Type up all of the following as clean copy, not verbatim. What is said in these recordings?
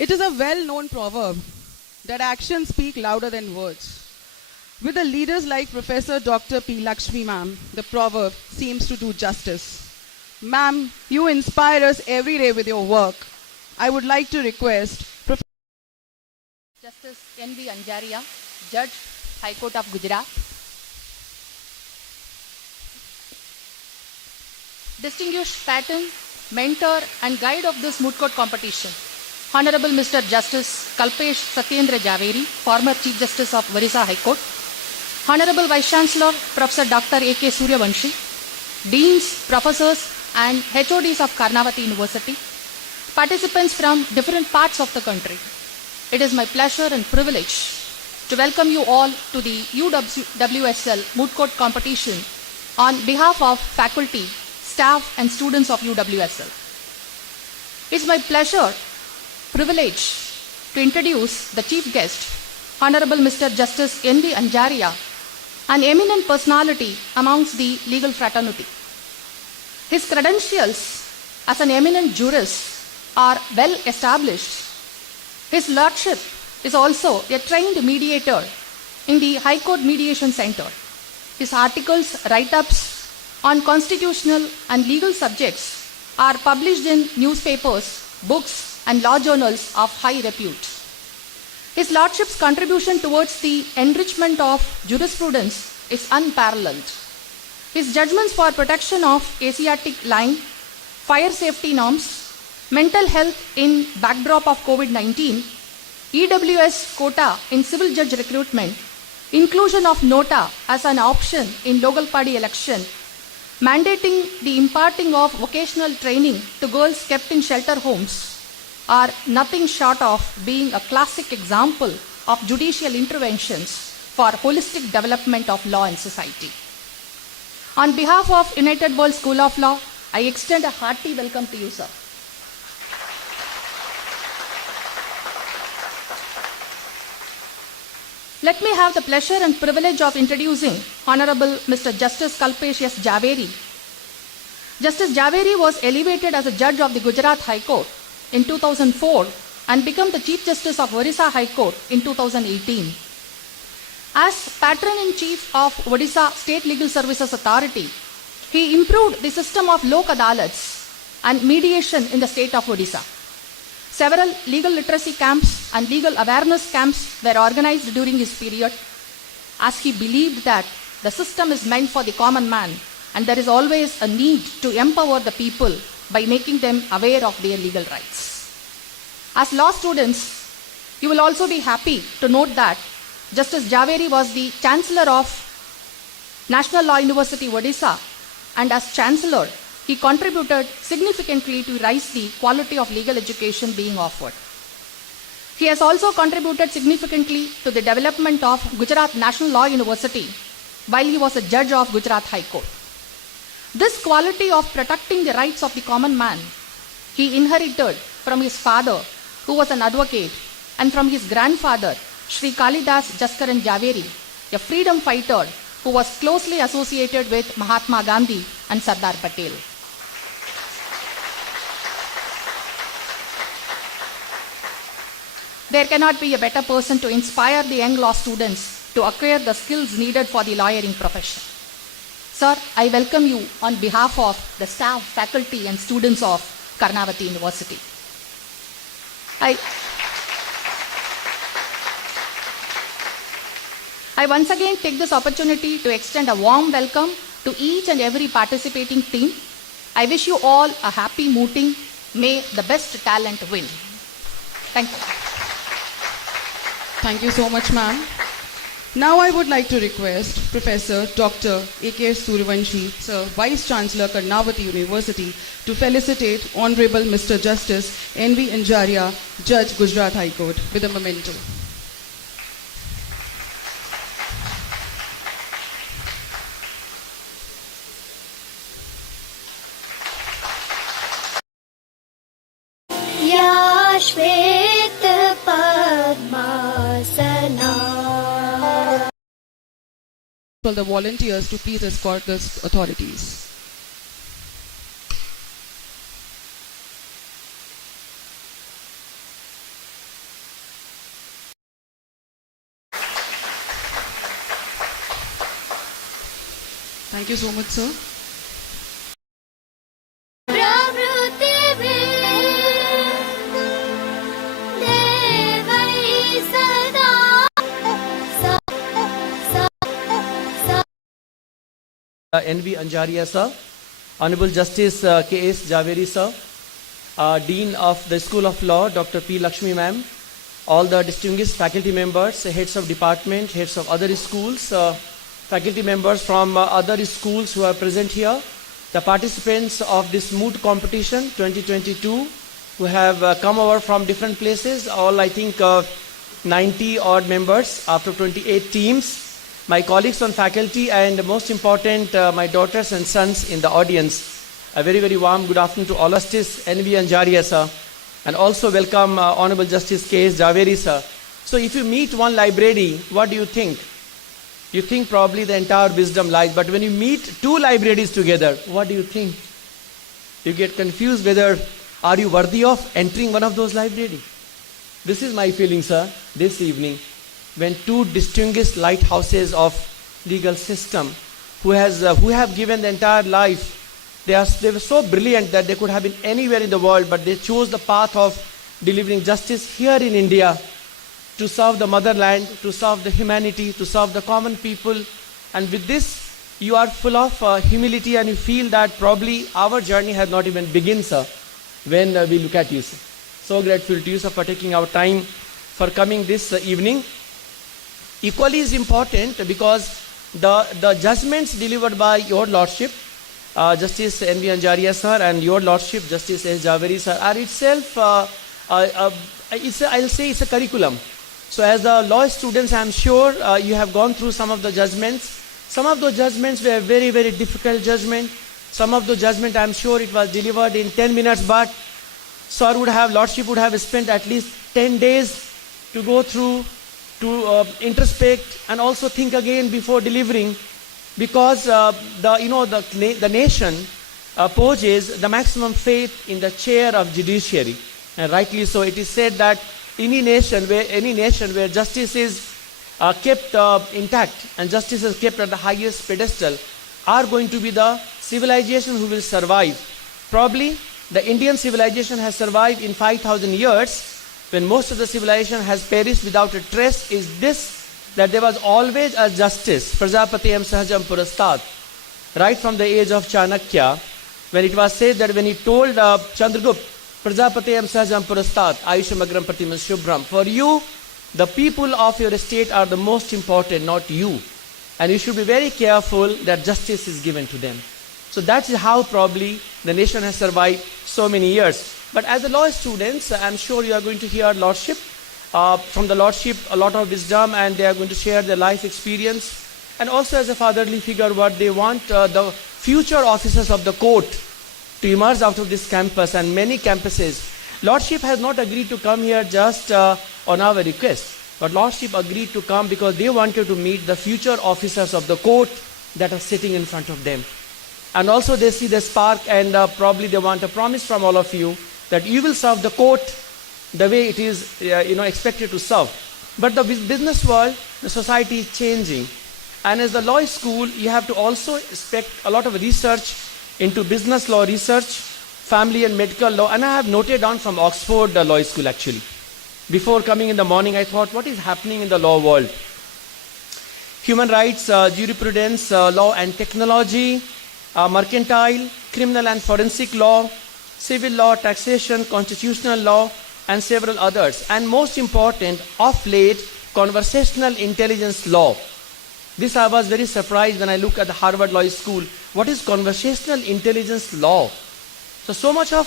It is a well-known proverb that actions speak louder than words. With the leaders like Professor Dr. P. Lakshmi ma'am, the proverb seems to do justice. Ma'am, you inspire us every day with your work. I would like to request Justice N.V. Anjaria, Judge, High Court of Gujarat. Distinguished patron, mentor and guide of this moot court competition, Honorable Mr. Justice Kalpesh Satyendra Javeri, former Chief Justice of Orissa High Court, Honorable Vice Chancellor Professor Dr. A.K. Suryavanshi, Deans, Professors and HODs of Karnavati University, participants from different parts of the country. It is my pleasure and privilege to welcome you all to the UWSL Moot Court competition on behalf of faculty, staff and students of UWSL. It's my pleasure, privilege to introduce the chief guest, Honorable Mr. Justice N.V. Anjaria, an eminent personality amongst the legal fraternity. His credentials as an eminent jurist are well established. His lordship is also a trained mediator in the High Court Mediation Center. His articles, write-ups on constitutional and legal subjects are published in newspapers, books and law journals of high repute. His lordship's contribution towards the enrichment of jurisprudence is unparalleled. His judgments for protection of Asiatic line, fire safety norms, mental health in backdrop of COVID-19, EWS quota in civil judge recruitment, inclusion of nota as an option in local party election, mandating the imparting of vocational training to girls kept in shelter homes are nothing short of being a classic example of judicial interventions for holistic development of law and society. On behalf of United World School of Law, I extend a hearty welcome to you, sir. Let me have the pleasure and privilege of introducing Honorable Mr. Justice Kalpesh S. Javeri. Justice Javeri was elevated as a judge of the Gujarat High Court in 2004 and became the Chief Justice of Orissa High Court in 2018. As Patron-in-Chief of Odisha State Legal Services Authority, he improved the system of Lok Adalats and mediation in the state of Odisha. Several legal literacy camps and legal awareness camps were organized during his period, as he believed that the system is meant for the common man and there is always a need to empower the people by making them aware of their legal rights. As law students, you will also be happy to note that Justice Javeri was the Chancellor of National Law University, Odisha, and as Chancellor, he contributed significantly to raise the quality of legal education being offered. He has also contributed significantly to the development of Gujarat National Law University while he was a judge of Gujarat High Court. This quality of protecting the rights of the common man, he inherited from his father, who was an advocate, and from his grandfather, Sri Kalidas Jaskaran Javeri, a freedom fighter who was closely associated with Mahatma Gandhi and Sardar Patel. There cannot be a better person to inspire the young law students to acquire the skills needed for the lawyering profession. Sir, I welcome you on behalf of the staff, faculty and students of Karnavati University. I once again take this opportunity to extend a warm welcome to each and every participating team. I wish you all a happy mooting. May the best talent win. Thank you. Thank you so much, ma'am. Now I would like to request Professor Dr. A.K. Suryavanshi, Sir, Vice Chancellor, Karnavati University, to felicitate Honorable Mr. Justice N.V. Anjaria, Judge, Gujarat High Court, with a memento. श्वेत padmasana. For the volunteers to please escort the authorities. Thank you so much, sir. प्रवृत्तिभिः देवैः सदा NV Anjaria sir, Honorable Justice K.S. Javeri sir, Dean of the School of Law, Dr. P. Lakshmi ma'am, all the distinguished faculty members, heads of department, heads of other schools, faculty members from other schools who are present here, the participants of this Moot competition 2022 who have come over from different places, all I think 90 odd members after 28 teams, my colleagues on faculty, and most important, my daughters and sons in the audience. A very, very warm good afternoon to all. Justice NV Anjaria sir, and also welcome Honorable Justice K.S. Javeri sir. So if you meet one library, what do you think? You think probably the entire wisdom lies, but when you meet two libraries together, what do you think? You get confused whether are you worthy of entering one of those libraries? This is my feeling, sir, this evening, when two distinguished lighthouses of legal system who have given the entire life, they were so brilliant that they could have been anywhere in the world, but they chose the path of delivering justice here in India to serve the motherland, to serve the humanity, to serve the common people. And with this, you are full of humility, and you feel that probably our journey has not even begun, sir, when we look at you, sir. So grateful to you, sir, for taking our time, for coming this evening. Equally is important because the judgments delivered by your Lordship, Justice N.V. Anjaria sir, and your Lordship, Justice S. Javeri sir, are itself, I'll say it's a curriculum. So as the law students, I'm sure you have gone through some of the judgments. Some of those judgments were very, very difficult judgment. Some of the judgment, I'm sure it was delivered in 10 minutes, but sir Lordship would have spent at least 10 days to go through, to introspect and also think again before delivering, because the nation poses the maximum faith in the chair of judiciary, and rightly so. It is said that any nation where justice is kept intact and justice is kept at the highest pedestal are going to be the civilization who will survive. Probably the Indian civilization has survived in 5,000 years, when most of the civilization has perished without a trace, is this, that there was always a justice, Prajapatiyam Sahajam Purastat, right from the age of Chanakya, when it was said that when he told Chandragupta, Prajapatiyam Sahajam Purastat, Ayusham Agram Pratiman Shubhram, for you, the people of your state are the most important, not you. And you should be very careful that justice is given to them. So that is how probably the nation has survived so many years. But as a law students, I'm sure you are going to hear Lordship, from the Lordship a lot of wisdom, and they are going to share their life experience. And also as a fatherly figure, what they want the future officers of the court to emerge out of this campus and many campuses. Lordship has not agreed to come here just on our request, but Lordship agreed to come because they wanted to meet the future officers of the court that are sitting in front of them. And also they see the spark, and probably they want a promise from all of you that you will serve the court the way it is expected to serve. But the business world, the society is changing. And as the law school, you have to also expect a lot of research into business law research, family and medical law. And I have noted down from Oxford Law School actually. Before coming in the morning, I thought, what is happening in the law world? Human rights, jurisprudence, law and technology, mercantile, criminal and forensic law, civil law, taxation, constitutional law, and several others. And most important, of late, conversational intelligence law. This I was very surprised when I look at the Harvard Law School. What is conversational intelligence law? So much of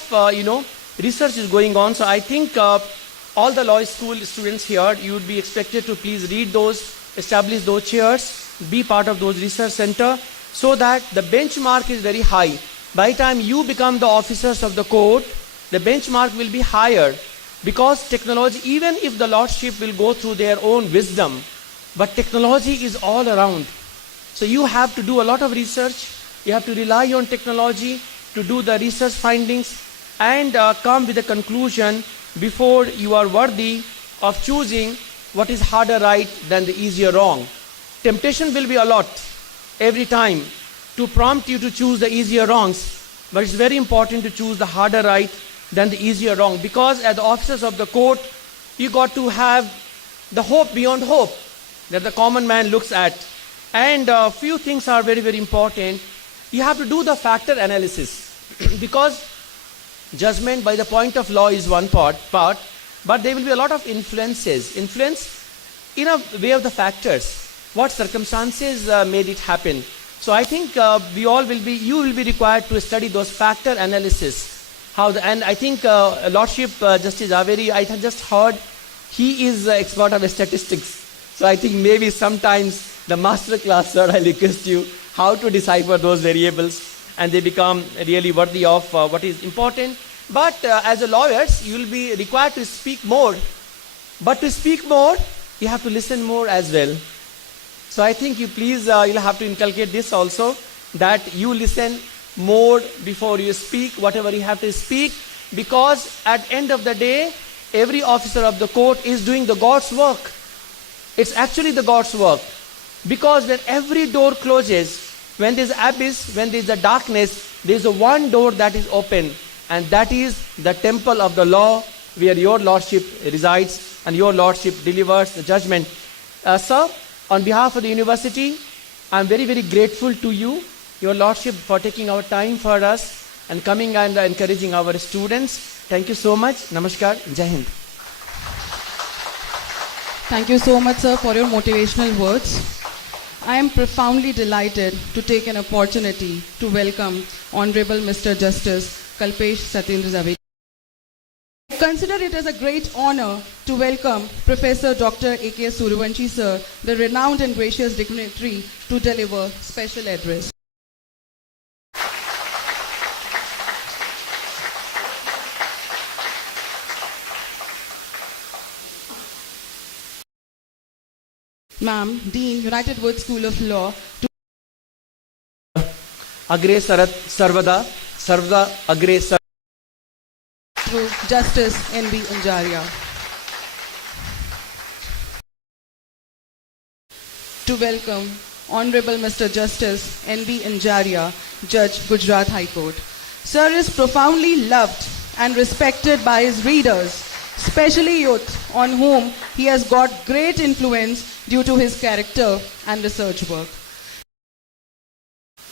research is going on. So I think all the law school students here, you would be expected to please read those, establish those chairs, be part of those research center, so that the benchmark is very high. By the time you become the officers of the court, the benchmark will be higher, because technology, even if the Lordship will go through their own wisdom, but technology is all around. So you have to do a lot of research, you have to rely on technology to do the research findings and come with a conclusion before you are worthy of choosing what is harder right than the easier wrong. Temptation will be a lot every time. to prompt you to choose the easier wrongs, but it's very important to choose the harder right than the easier wrong, because as the officers of the court, you got to have the hope beyond hope that the common man looks at. And a few things are very, very important. You have to do the factor analysis because judgment by the point of law is one part, but there will be a lot of influence in a way of the factors. What circumstances made it happen? So I think you will be required to study those factor analysis. And I think Lordship Justice Javeri, I just heard he is expert of statistics. So I think maybe sometimes the master class, sir, I request you how to decipher those variables and they become really worthy of what is important. But as a lawyers, you will be required to speak more. But to speak more, you have to listen more as well. So I think you'll have to inculcate this also, that you listen more before you speak, whatever you have to speak, because at the end of the day, every officer of the court is doing the God's work. It's actually the God's work. Because when every door closes, when there's abyss, when there's a darkness, there's a one door that is open, and that is the temple of the law where your Lordship resides and your Lordship delivers the judgment. Sir, on behalf of the university, I'm very, very grateful to you, your Lordship, for taking our time for us and coming and encouraging our students. Thank you so much. Namaskar. Jai Hind. Thank you so much, sir, for your motivational words. I am profoundly delighted to take an opportunity to welcome Honorable Mr. Justice Kalpesh Satyendra Javeri. I consider it as a great honor to welcome Professor Dr. A.K. Suryavanshi, sir, the renowned and gracious dignitary, to deliver special address. Ma'am, Dean, United Word School of Law, Agre Sarat Sarvada, Sarvada Agre Sarat. to Justice N.B. Anjaria. To welcome Honorable Mr. Justice N.B. Anjaria, Judge, Gujarat High Court. Sir is profoundly loved and respected by his readers, especially youth, on whom he has got great influence due to his character and research work.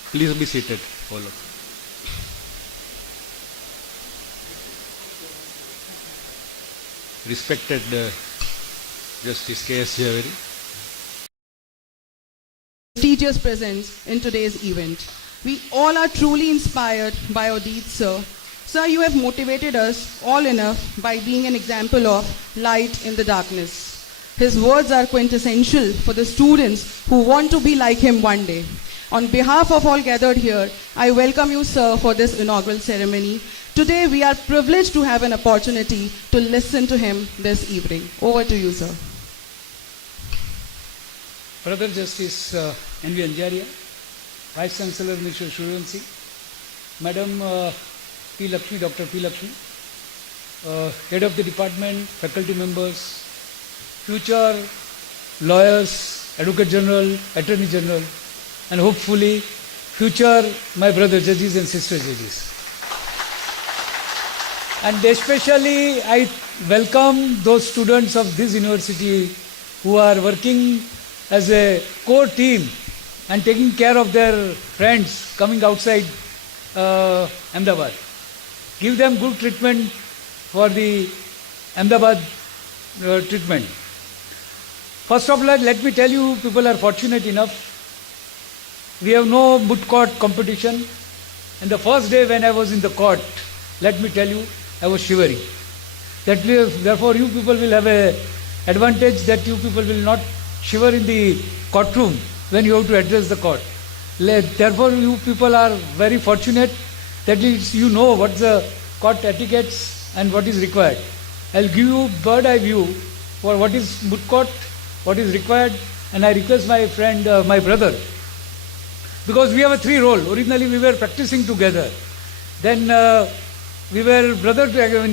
Please be seated, all of you. Respected Justice K.S. Javeri, Prestigious presence in today's event. We all are truly inspired by your deeds, sir. Sir, you have motivated us all enough by being an example of light in the darkness. His words are quintessential for the students who want to be like him one day. On behalf of all gathered here, I welcome you, sir, for this inaugural ceremony. Today, we are privileged to have an opportunity to listen to him this evening. Over to you, sir. Brother Justice N.V. Anjaria, Vice Chancellor Mr. Suryavanshi, Madam P. Lakshmi, Dr. P. Lakshmi, Head of the Department, faculty members, future lawyers, Advocate General, Attorney General, and hopefully future my brother judges and sister judges. And especially I welcome those students of this university who are working as a core team and taking care of their friends coming outside Ahmedabad. Give them good treatment for the Ahmedabad treatment. First of all, let me tell you, people are fortunate enough. We have no moot court competition. And the first day when I was in the court, let me tell you, I was shivering. Therefore, you people will have an advantage that you people will not shiver in the courtroom when you have to address the court. Therefore, you people are very fortunate that you know what the court etiquettes and what is required. I'll give you bird eye view for what is moot court, what is required, and I request my friend, my brother, because we have a three role. Originally, we were practicing together. Then we were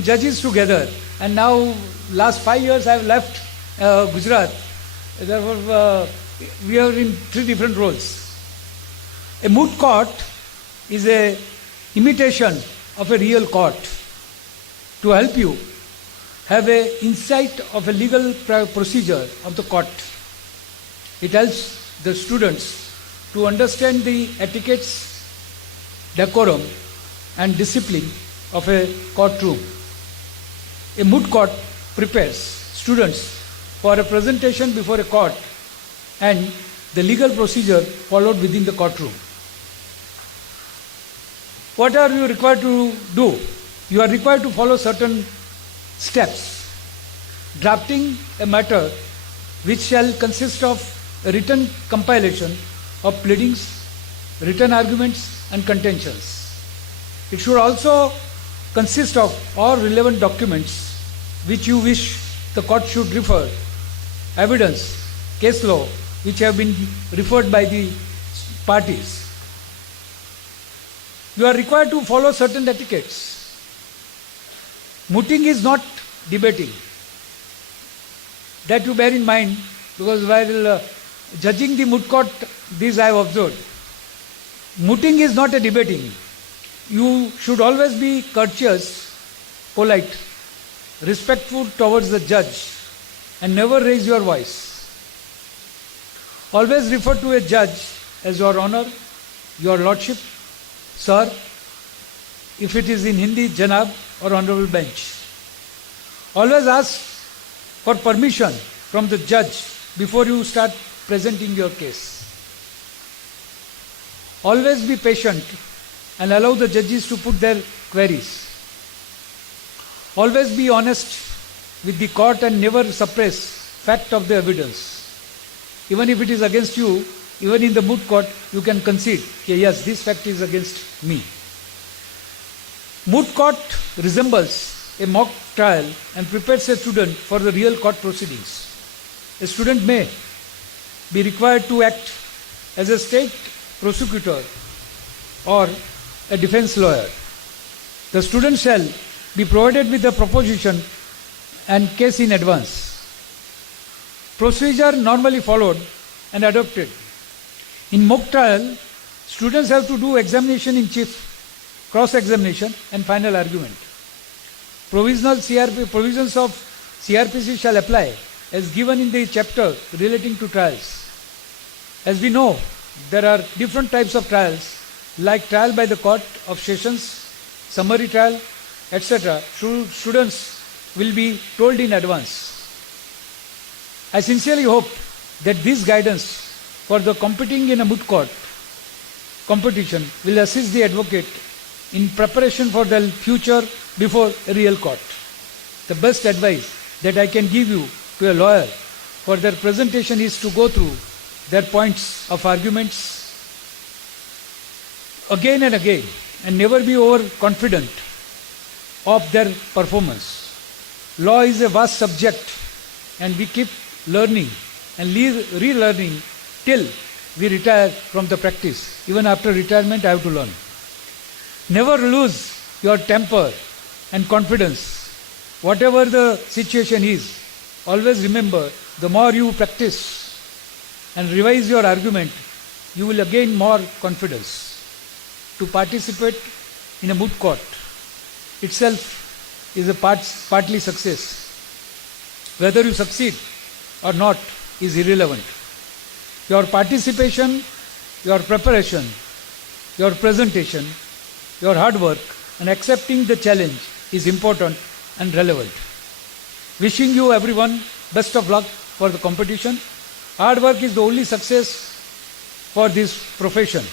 judges together, and now last 5 years I have left Gujarat. Therefore, we are in three different roles. A moot court is a imitation of a real court to help you have a insight of a legal procedure of the court. It helps the students to understand the etiquettes, decorum and discipline of a courtroom. A moot court prepares students for a presentation before a court and the legal procedure followed within the courtroom. What are you required to do? You are required to follow certain steps. Drafting a matter which shall consist of a written compilation of pleadings, written arguments and contentions. It should also consist of all relevant documents which you wish the court should refer, evidence, case law which have been referred by the parties. You are required to follow certain etiquettes. Mooting is not debating. That you bear in mind, because while judging the moot court, this I have observed. Mooting is not a debating. You should always be courteous, polite, respectful towards the judge, and never raise your voice. Always refer to a judge as Your Honor, Your Lordship, Sir, if it is in Hindi, Janab or Honorable Bench. Always ask for permission from the judge before you start presenting your case. Always be patient and allow the judges to put their queries. Always be honest with the court and never suppress fact of the evidence. Even if it is against you, even in the moot court, you can concede, okay, yes, this fact is against me. Moot court resembles a mock trial and prepares a student for the real court proceedings. A student may be required to act as a state prosecutor or a defense lawyer. The student shall be provided with the proposition and case in advance. Procedure normally followed and adopted. In mock trial, students have to do examination in chief, cross-examination and final argument. Provisions of CRPC shall apply as given in the chapter relating to trials. As we know, there are different types of trials like trial by the court of sessions, summary trial, etc. Students will be told in advance. I sincerely hope that this guidance for the competing in a moot court competition will assist the advocate in preparation for the future before a real court. The best advice that I can give you to a lawyer for their presentation is to go through their points of arguments again and again and never be overconfident of their performance. Law is a vast subject and we keep learning and relearning till we retire from the practice. Even after retirement, I have to learn. Never lose your temper and confidence. Whatever the situation is, always remember, the more you practice and revise your argument, you will gain more confidence. To participate in a moot court itself is a partly success. Whether you succeed or not is irrelevant. Your participation, your preparation, your presentation, your hard work and accepting the challenge is important and relevant. Wishing you everyone best of luck for the competition. Hard work is the only success for this profession.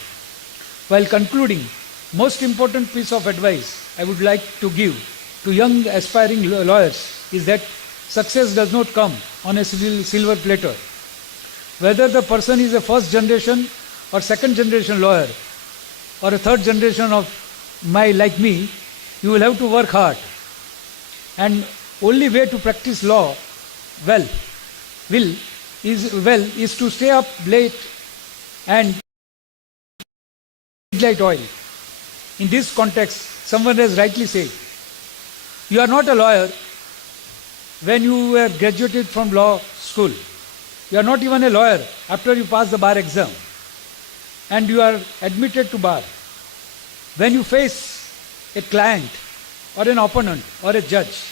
While concluding, most important piece of advice I would like to give to young aspiring lawyers is that success does not come on a silver platter. Whether the person is a first generation or second generation lawyer or a third generation of like me, you will have to work hard. And only way to practice law well is to stay up late and midnight oil. In this context, someone has rightly said, you are not a lawyer when you were graduated from law school. You are not even a lawyer after you pass the bar exam. and you are admitted to bar. When you face a client or an opponent or a judge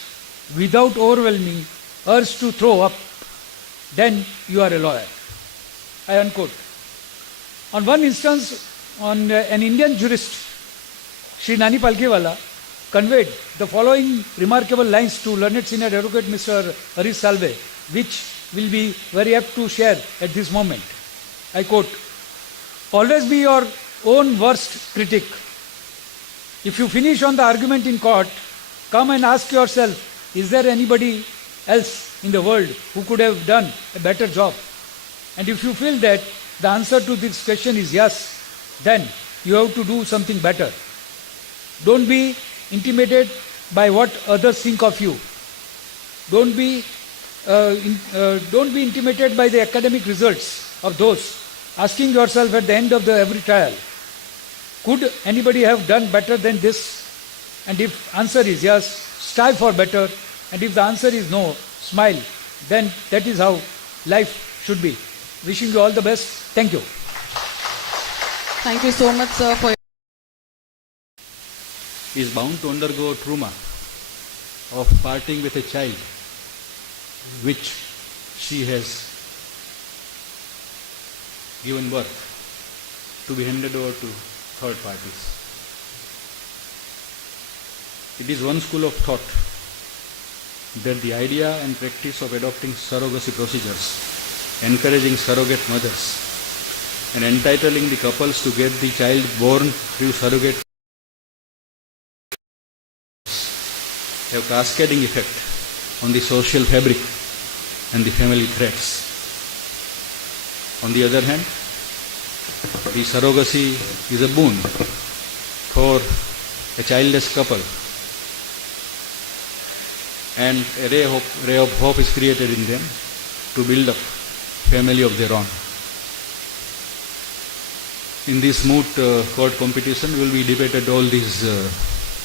without overwhelming urge to throw up, then you are a lawyer. I unquote. On one instance, an Indian jurist, Sri Nani Palkhiwala, conveyed the following remarkable lines to learned senior advocate Mr. Harish Salve, which will be very apt to share at this moment. I quote, "Always be your own worst critic. If you finish on the argument in court, come and ask yourself, is there anybody else in the world who could have done a better job? And if you feel that the answer to this question is yes, then you have to do something better. Don't be intimidated by what others think of you. Don't be intimidated by the academic results of those. Asking yourself at the end of every trial, could anybody have done better than this? And if answer is yes, strive for better. And if the answer is no, smile. Then that is how life should be. Wishing you all the best. Thank you." Thank you so much, sir, for Is bound to undergo trauma of parting with a child which she has given birth to be handed over to third parties. It is one school of thought that the idea and practice of adopting surrogacy procedures, encouraging surrogate mothers, and entitling the couples to get the child born through surrogate have cascading effect on the social fabric and the family threads. On the other hand, the surrogacy is a boon for a childless couple, and a ray of hope is created in them to build up family of their own. In this Moot court competition, we will be debated all these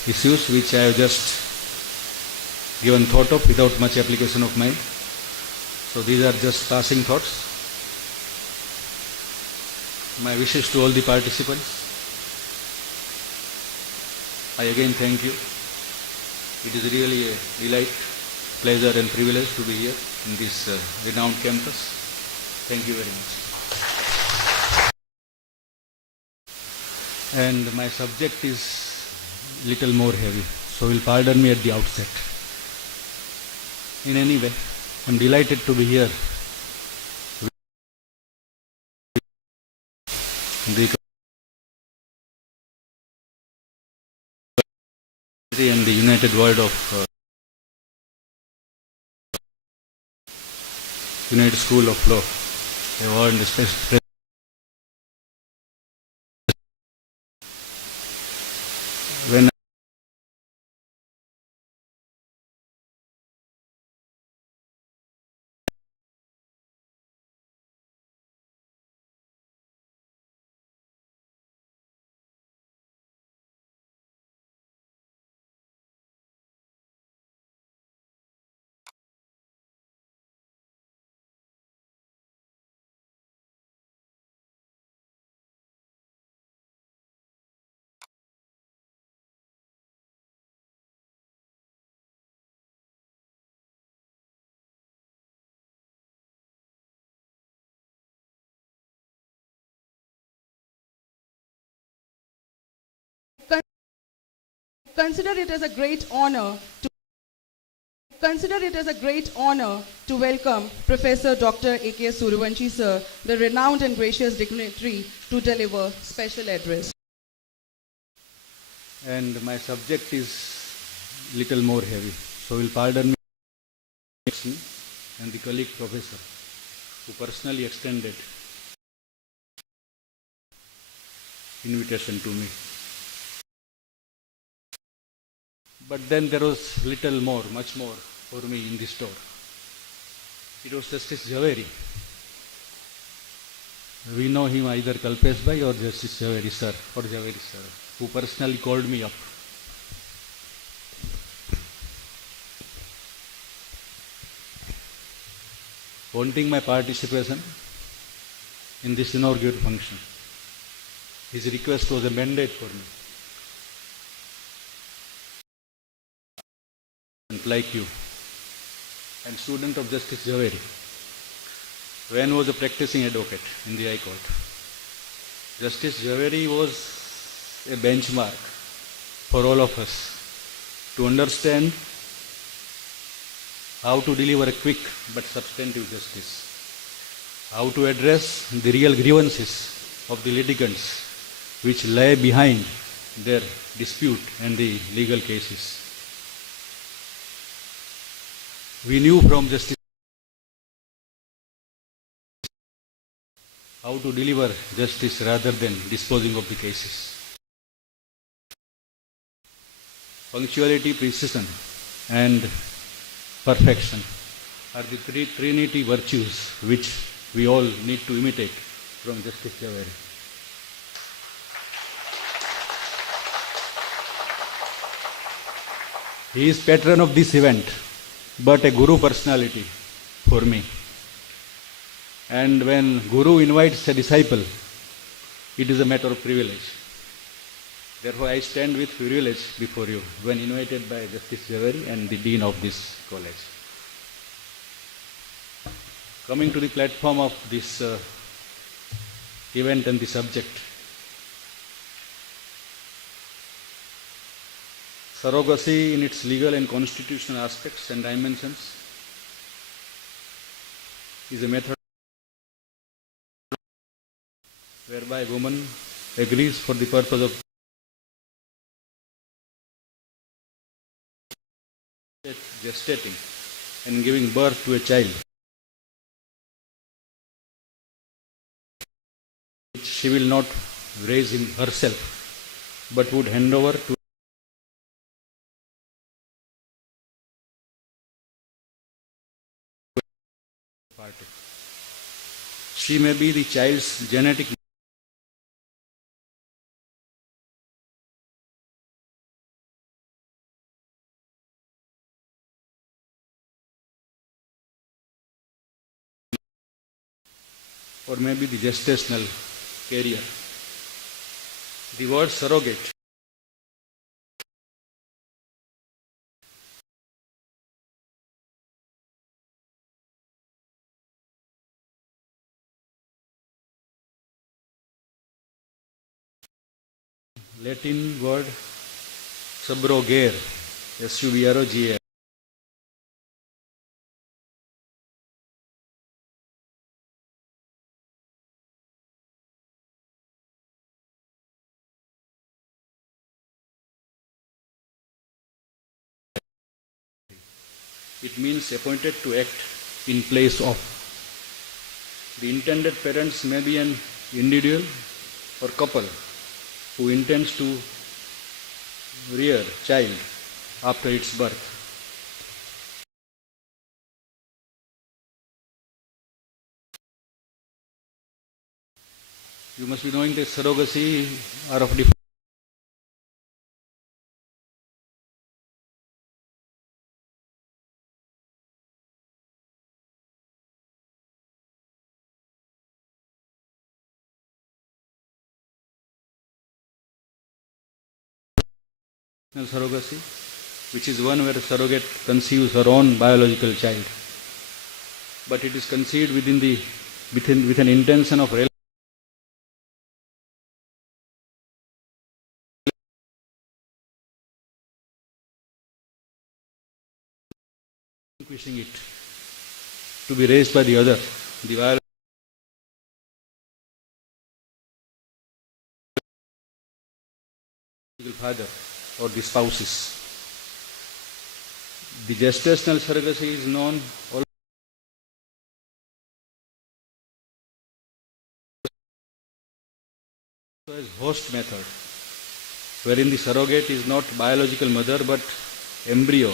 issues which I have just given thought of without much application of mind. So these are just passing thoughts. My wishes to all the participants. I again thank you. It is really a delight, pleasure and privilege to be here in this renowned campus. Thank you very much. And my subject is little more heavy, so will pardon me at the outset. In any way, I am delighted to be here. And the united world of United School of Law, award and special when consider it as a great honor to welcome Professor Dr. A.K. Suruvanshi sir, the renowned and gracious dignitary, to deliver special address. and my subject is little more heavy, so will pardon me and the colleague professor who personally extended invitation to me. But then there was little more, much more for me in this store. It was Justice Javeri. We know him either Kalpesh Bhai or Justice Javeri sir, or Javeri sir, who personally called me up. Wanting my participation in this inaugural function. His request was a mandate for me. And like you, and student of Justice Javeri, when was a practicing advocate in the High Court. Justice Javeri was a benchmark for all of us to understand how to deliver a quick but substantive justice, how to address the real grievances of the litigants which lay behind their dispute and the legal cases. We knew from Justice how to deliver justice rather than disposing of the cases. Punctuality, precision, and perfection are the three trinity virtues which we all need to imitate from Justice Javeri. He is patron of this event, but a guru personality for me. And when Guru invites a disciple, it is a matter of privilege. Therefore, I stand with privilege before you when invited by Justice Javeri and the Dean of this college. Coming to the platform of this event and the subject, surrogacy in its legal and constitutional aspects and dimensions is a method whereby woman agrees for the purpose of gestating and giving birth to a child which she will not raise him herself but would hand over to a party. She may be the child's genetic or maybe the gestational carrier. The word surrogate Latin word subrogare, S-U-B-R-O-G-A-R. It means appointed to act in place of. The intended parents may be an individual or couple who intends to rear child after its birth. You must be knowing that surrogacy are of different. Surrogacy, which is one where a surrogate conceives her own biological child, but it is conceived with an intention of relinquishing it to be raised by the other, the biological father or the spouses. The gestational surrogacy is known also as host method, wherein the surrogate is not biological mother but embryo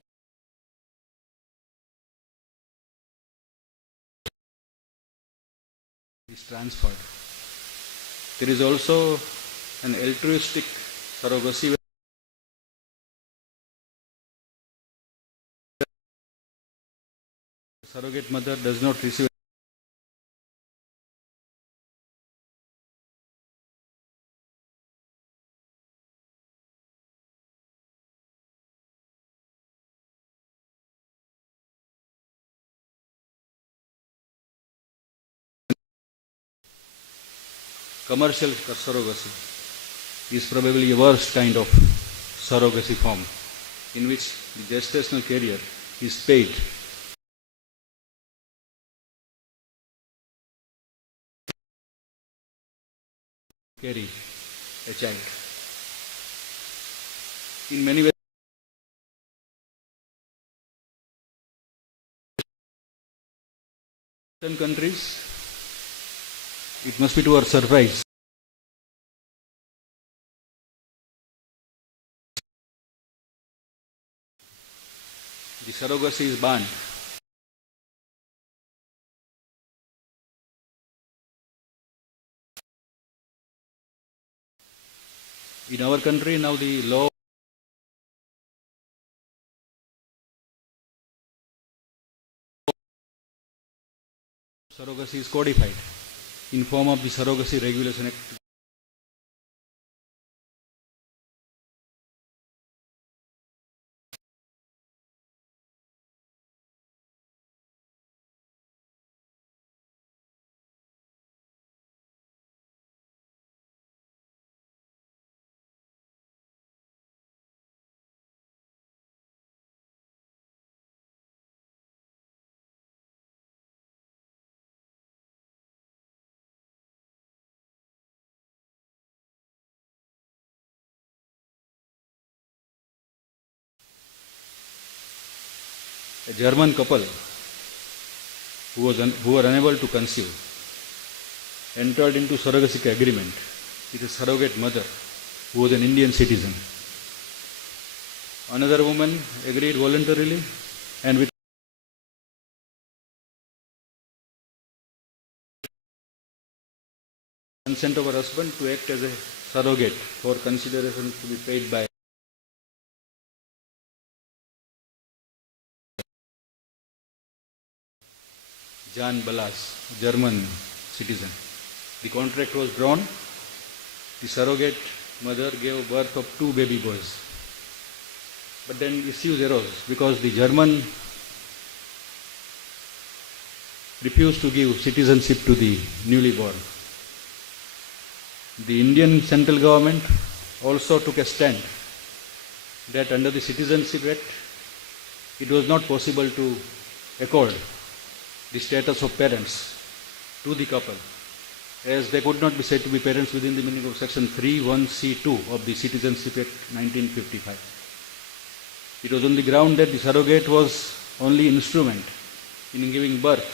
is transferred. There is also an altruistic surrogacy where the surrogate mother does not receive Commercial surrogacy is probably a worst kind of surrogacy form in which the gestational carrier is paid to carry a child. In many Western countries, it must be to our surprise, the surrogacy is banned. In our country now the law surrogacy is codified in form of the Surrogacy Regulation Act. A German couple who were unable to conceive entered into surrogacy agreement with a surrogate mother who was an Indian citizen. Another woman agreed voluntarily and with consent of her husband to act as a surrogate for consideration to be paid by Jan Ballas, a German citizen. The contract was drawn. The surrogate mother gave birth of 2 baby boys. But then issues arose because the German refused to give citizenship to the newly born. The Indian central government also took a stand that under the Citizenship Act, it was not possible to accord the status of parents to the couple, as they could not be said to be parents within the meaning of Section 3(1)(c)(2) of the Citizenship Act 1955. It was on the ground that the surrogate was only instrument in giving birth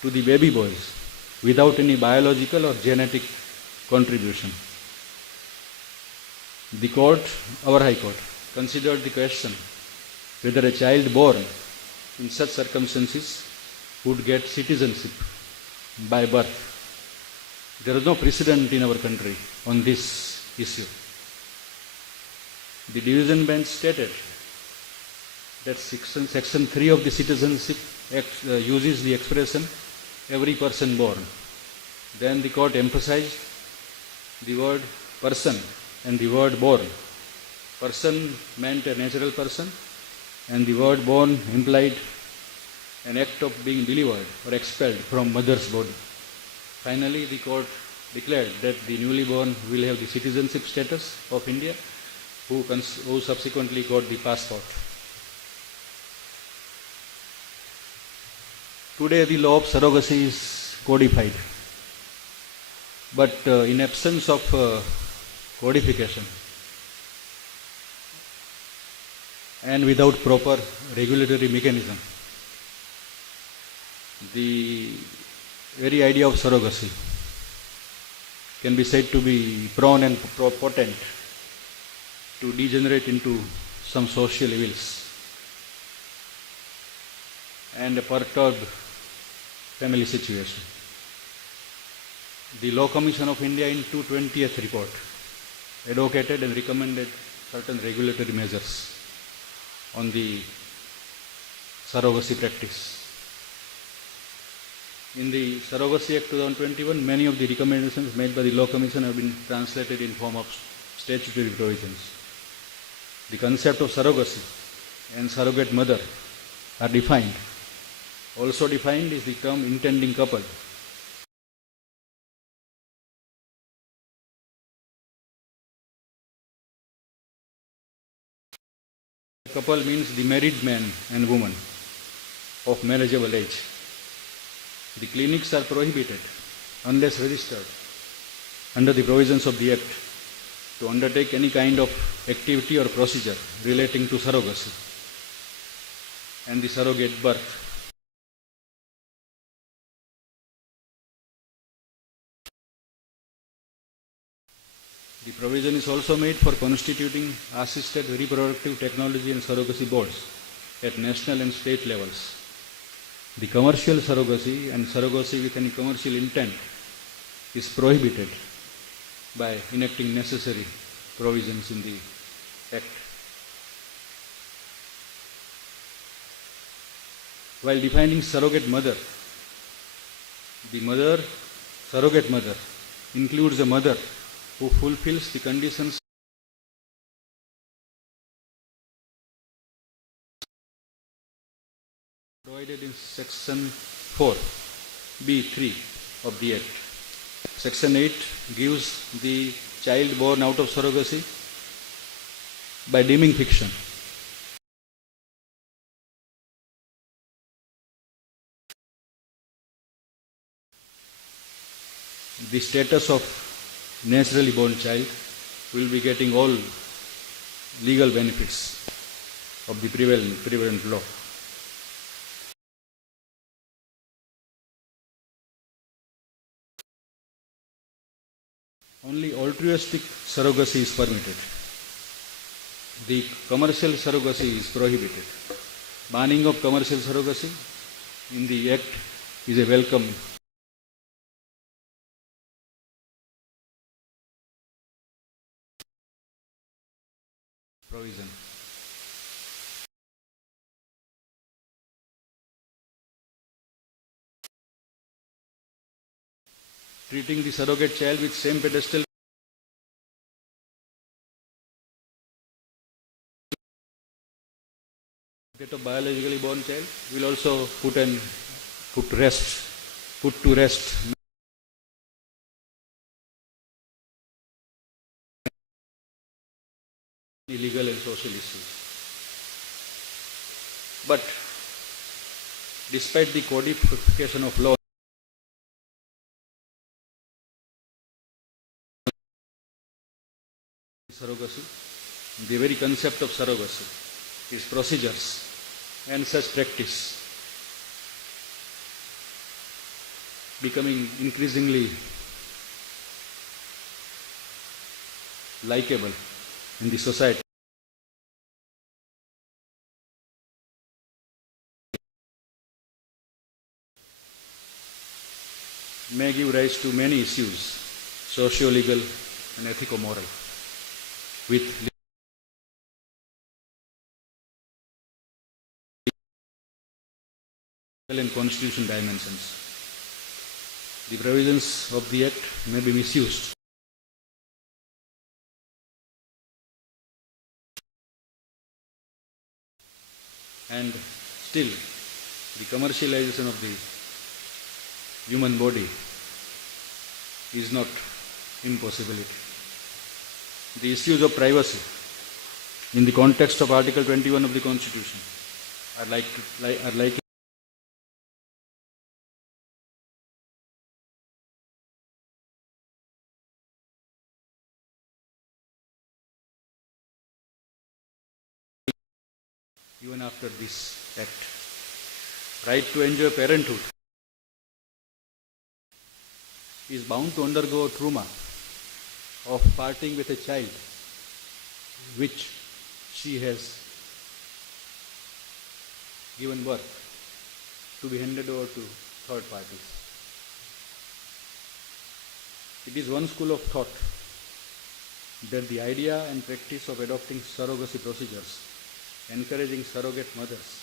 to the baby boys without any biological or genetic contribution. The court, our High Court, considered the question whether a child born in such circumstances would get citizenship by birth. There is no precedent in our country on this issue. The division bench stated that Section 3 of the Citizenship Act uses the expression every person born. Then the court emphasized the word person and the word born. Person meant a natural person, and the word born implied an act of being delivered or expelled from mother's body. Finally, the court declared that the newly born will have the citizenship status of India, who subsequently got the passport. Today, the law of surrogacy is codified, but in absence of codification and without proper regulatory mechanism, the very idea of surrogacy can be said to be prone and potent to degenerate into some social evils and a perturbed family situation. The Law Commission of India in 220th report advocated and recommended certain regulatory measures on the surrogacy practice. In the Surrogacy Act 2021, many of the recommendations made by the Law Commission have been translated in form of statutory provisions. The concept of surrogacy and surrogate mother are defined. Also defined is the term intending couple, Couple means the married man and woman of marriageable age. The clinics are prohibited unless registered under the provisions of the Act to undertake any kind of activity or procedure relating to surrogacy and the surrogate birth. The provision is also made for constituting assisted reproductive technology and surrogacy boards at national and state levels. The commercial surrogacy and surrogacy with any commercial intent is prohibited by enacting necessary provisions in the Act. While defining surrogate mother, the surrogate mother, includes a mother who fulfills the conditions provided in Section 4(b)(3) of the Act. Section 8 gives the child born out of surrogacy by deeming fiction the status of naturally born child will be getting all legal benefits of the prevalent law. Only altruistic surrogacy is permitted. The commercial surrogacy is prohibited. Banning of commercial surrogacy in the Act is a welcome provision. Treating the surrogate child with same pedestal of biologically born child will also put to rest legal and social issues. But despite the codification of law, surrogacy, the very concept of surrogacy, its procedures and such practice becoming increasingly likable in the society. May give rise to many issues, socio-legal and ethico-moral, with legal and constitutional dimensions. The provisions of the Act may be misused and still the commercialization of the human body is not impossibility. The issues of privacy in the context of Article 21 of the Constitution are likely even after this Act. Right to enjoy parenthood is bound to undergo trauma of parting with a child which she has given birth to be handed over to third parties. It is one school of thought that the idea and practice of adopting surrogacy procedures, encouraging surrogate mothers,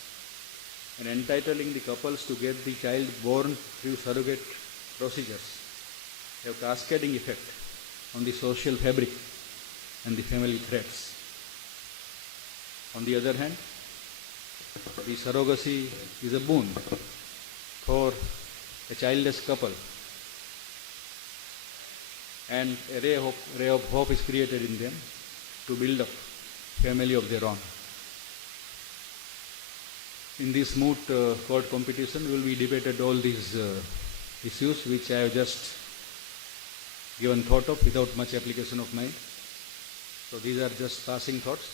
and entitling the couples to get the child born through surrogate procedures have cascading effect on the social fabric and the family threads. On the other hand, the surrogacy is a boon for a childless couple, and a ray of hope is created in them to build up family of their own. In this Moot court competition, we will be debated all these issues which I have just given thought of without much application of mind. So these are just passing thoughts.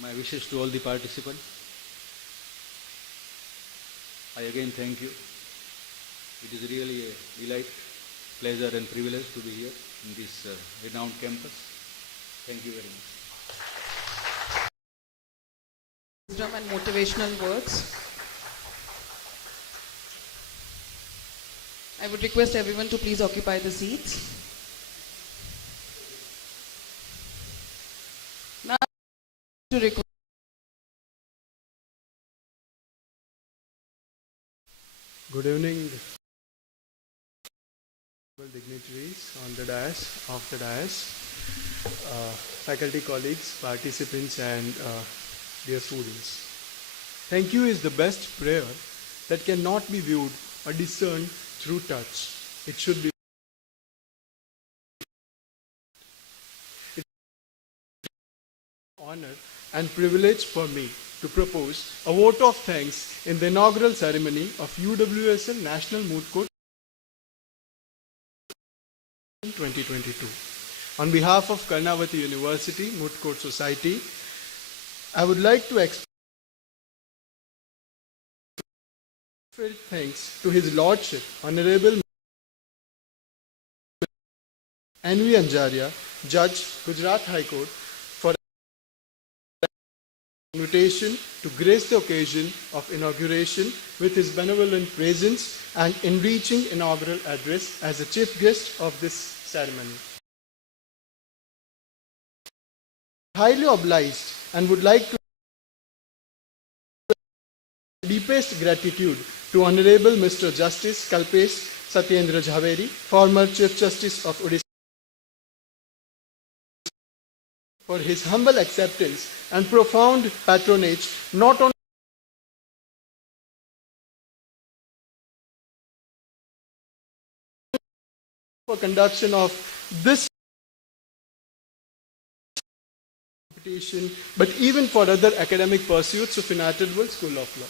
My wishes to all the participants. I again thank you. It is really a delight, pleasure and privilege to be here in this renowned campus. Thank you very much. Wisdom and motivational words. I would request everyone to please occupy the seats. Now, to request Good evening, dignitaries on the dais, off the dais, faculty colleagues, participants and dear students. Thank you is the best prayer that cannot be viewed or discerned through touch. It should be honor and privilege for me to propose a vote of thanks in the inaugural ceremony of UWSL National Moot Court 2022. On behalf of Karnavati University Moot Court Society, I would like to express thanks to His Lordship, Honorable N.V. Anjaria, Judge, Gujarat High Court, for invitation to grace the occasion of inauguration with his benevolent presence and enriching inaugural address as the chief guest of this ceremony. Highly obliged and would like to deepest gratitude to Honorable Mr. Justice Kalpesh Satyendra Jhaveri, former Chief Justice of Odisha, for his humble acceptance and profound patronage, not only for conduction of this competition, but even for other academic pursuits of United School of Law.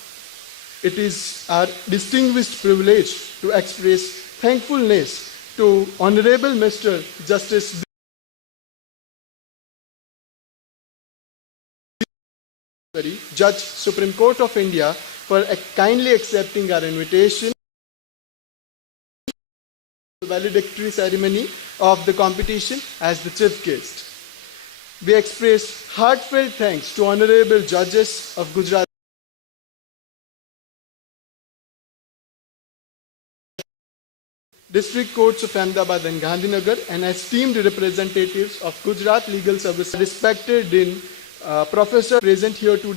It is our distinguished privilege to express thankfulness to Honorable Mr. Justice Judge, Supreme Court of India, for kindly accepting our invitation to the valedictory ceremony of the competition as the chief guest. We express heartfelt thanks to Honorable Judges of Gujarat, District Courts of Ahmedabad and Gandhinagar, and esteemed representatives of Gujarat Legal Service, respected Professor present here today.